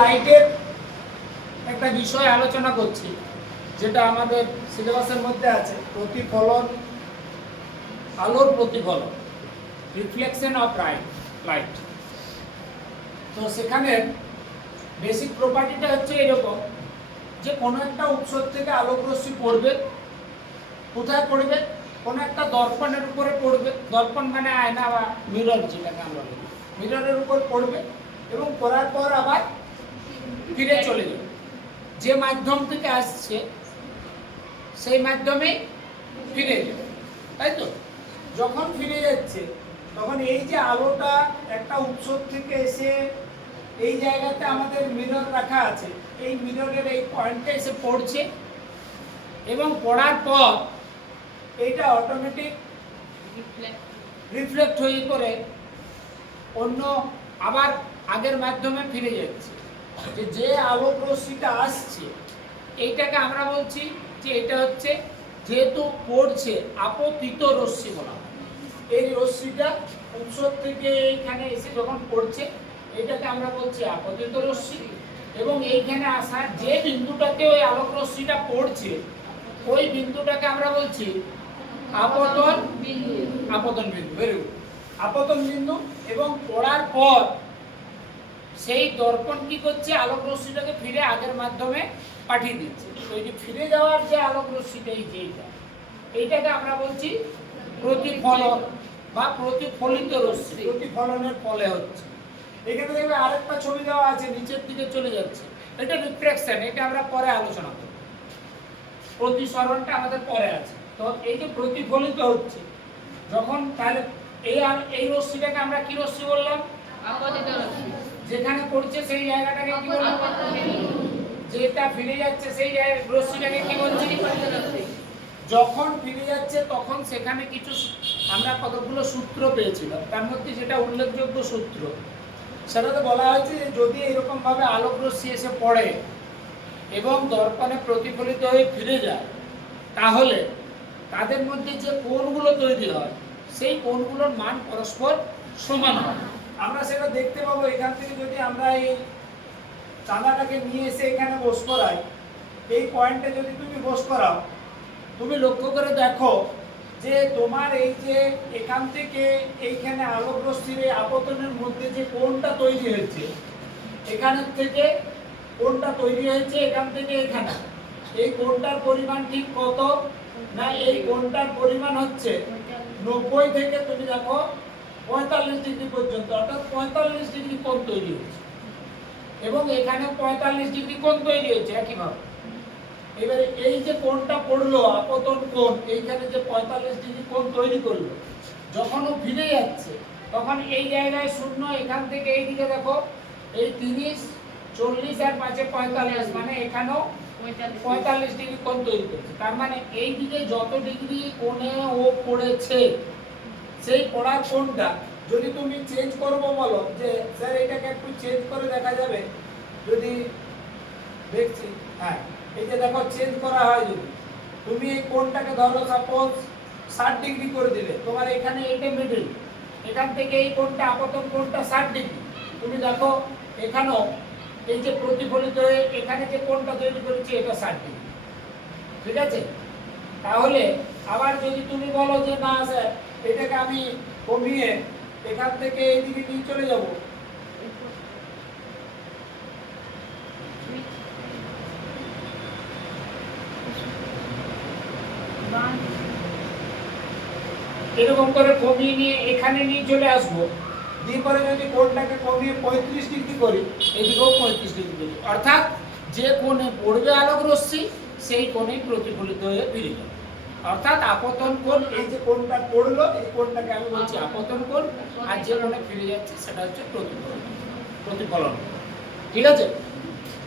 লাইটের একটা বিষয় আলোচনা করছি, যেটা আমাদের সিলেবাসের মধ্যে আছে, প্রতিফলন, আলোর প্রতিফলন, রিফ্লেকশন অফ লাইট। তো সেখানে বেসিক প্রপার্টিটা হচ্ছে এরকম যে কোনো একটা উৎস থেকে আলোক রশ্মি পড়বে, কোথায় পড়বে? কোনো একটা দর্পণের উপরে পড়বে। দর্পণ মানে আয়না বা মিরর, যেটাকে আমরা বলি, মিররের উপর পড়বে এবং পড়ার পর আবার ফিরে চলে যাবে। যে মাধ্যম থেকে আসছে সেই মাধ্যমে ফিরে যাবে, তাই তো? যখন ফিরে যাচ্ছে তখন এই যে আলোটা একটা উৎস থেকে এসে এই জায়গাতে আমাদের মিরর রাখা আছে, এই মিররের এই পয়েন্টে এসে পড়ছে এবং পড়ার পর এইটা অটোমেটিক রিফ্লেক্ট হয়ে করে অন্য আবার আগের মাধ্যমে ফিরে যাচ্ছে। যে আলোক রশ্মিটা আসছে এইটাকে আমরা বলছি যে এটা হচ্ছে, যেহেতু পড়ছে, আপতিত রশ্মি বলা হয়। এই রশ্মিটা উৎস থেকে এইখানে এসে যখন পড়ছে এটাকে আমরা বলছি আপতিত রশ্মি, এবং এইখানে আসা যে বিন্দুটাতে ওই আলোক রশ্মিটা পড়ছে ওই বিন্দুটাকে আমরা বলছি আপতন বিন্দু। আপতন বিন্দু, ভেরি গুড, আপতন বিন্দু। এবং পড়ার পর সেই দর্পণ কি করছে? আলোক রশ্মিটাকে ফিরে আগের মাধ্যমে পাঠিয়ে দিচ্ছে। তো এই যে ফিরে যাওয়ার যে আলোক রশ্মিটা, এই যে এইটাকে আমরা বলছি প্রতিফলন বা প্রতিফলিত রশ্মি। প্রতিফলনের ফলে হচ্ছে। এখানে দেখবে আরেকটা ছবি দেওয়া আছে, নিচের দিকে চলে যাচ্ছে, এটা রিফ্লেকশন। এটা আমরা পরে আলোচনা করব, প্রতিসরণটা আমাদের পরে আছে। তো এই যে প্রতিফলিত হচ্ছে যখন, তাহলে এই রশ্মিটাকে আমরা কি রশ্মি বললাম? আপতিত রশ্মি। যেখানে পড়ছে সেই জায়গাটাকে কি বললাম? যেটা ফিরে যাচ্ছে সেই রশ্মিটাকে কি বলছি? যখন ফিরে যাচ্ছে তখন সেখানে কিছু আমরা কতগুলো সূত্র পেয়েছিলাম, তার মধ্যে যেটা উল্লেখযোগ্য সূত্র সেটাতে বলা হয়েছে যে যদি এরকম ভাবে আলোক রশ্মি এসে পড়ে এবং দর্পণে প্রতিফলিত হয়ে ফিরে যায়, তাহলে তাদের মধ্যে যে কোণগুলো তৈরি হয় সেই কোণগুলোর মান পরস্পর সমান হয়। আমরা সেটা দেখতে পাবো এখান থেকে। যদি আমরা এই চাঁদাটাকে নিয়ে এসে এখানে বস করাই, এই পয়েন্টে যদি তুমি বস করাও, তুমি লক্ষ্য করে দেখো যে তোমার এই যে এখান থেকে এইখানে আলোক রশ্মির এই আপতনের মধ্যে যে কোণটা তৈরি হয়েছে, এখানের থেকে কোণটা তৈরি হয়েছে এখান থেকে এখানে, এই কোণটার পরিমাণ ঠিক কত? না, এই কোণটার পরিমাণ হচ্ছে 90 থেকে তুমি দেখো 45 ডিগ্রি পর্যন্ত, অর্থাৎ 45 ডিগ্রি কোণ তৈরি হয়েছে। এবং এখানে 45 ডিগ্রি কোণ তৈরি হয়েছে একইভাবে। এবারে এই যে কোণটা পড়লো, আপতন কোণ, এইখানে যে 45 ডিগ্রি কোণ তৈরি করলো, যখন ও ফিরে যাচ্ছে তখন এই জায়গায় শূন্য, এখান থেকে এই দিকে দেখো এই 30, 40 আর 5 45, মানে এখানেও 45 ডিগ্রি কোণ তৈরি করছে। তার মানে এই দিকে যত ডিগ্রি কোণে ও পড়েছে সেই পড়ার কোণটা যদি তুমি চেঞ্জ করবো বলো যে স্যার এটাকে একটু চেঞ্জ করে দেখা যাবে, যদি দেখছি, হ্যাঁ এই যে দেখো চেঞ্জ করা হয়, যদি তুমি এই কোণটাকে ধরো সাপোজ 60 ডিগ্রি করে দিলে, তোমার এখানে এটা মিডল, এখান থেকে এই কোণটা আপতন কোণটা 60 ডিগ্রি, তুমি দেখো এখানেও এই যে প্রতিফলিত হয়ে এখানে যে কোণটা তৈরি করেছে এটা 60 ডিগ্রি, ঠিক আছে? তাহলে আবার যদি তুমি বলো যে না স্যার এটাকে আমি কমিয়ে এখান থেকে এইদিকে নিয়ে চলে যাব, এরকম করে কমিয়ে নিয়ে এখানে নিয়ে চলে আসবো, দিয়ে পরে যদি কোণটাকে কমিয়ে 35 ডিগ্রি করি, এদিকেও 35 ডিগ্রি করি, অর্থাৎ যে কোণে পড়বে আলোক রশ্মি সেই কোণেই প্রতিফলিত হয়ে ফিরে যাবে। অর্থাৎ আপতন কোণ, এই যে কোণটা পড়লো এই কোণটাকে আমি বলছি আপতন কোণ, আর যে কোণে ফিরে যাচ্ছে সেটা হচ্ছে প্রতিফলন। ঠিক আছে?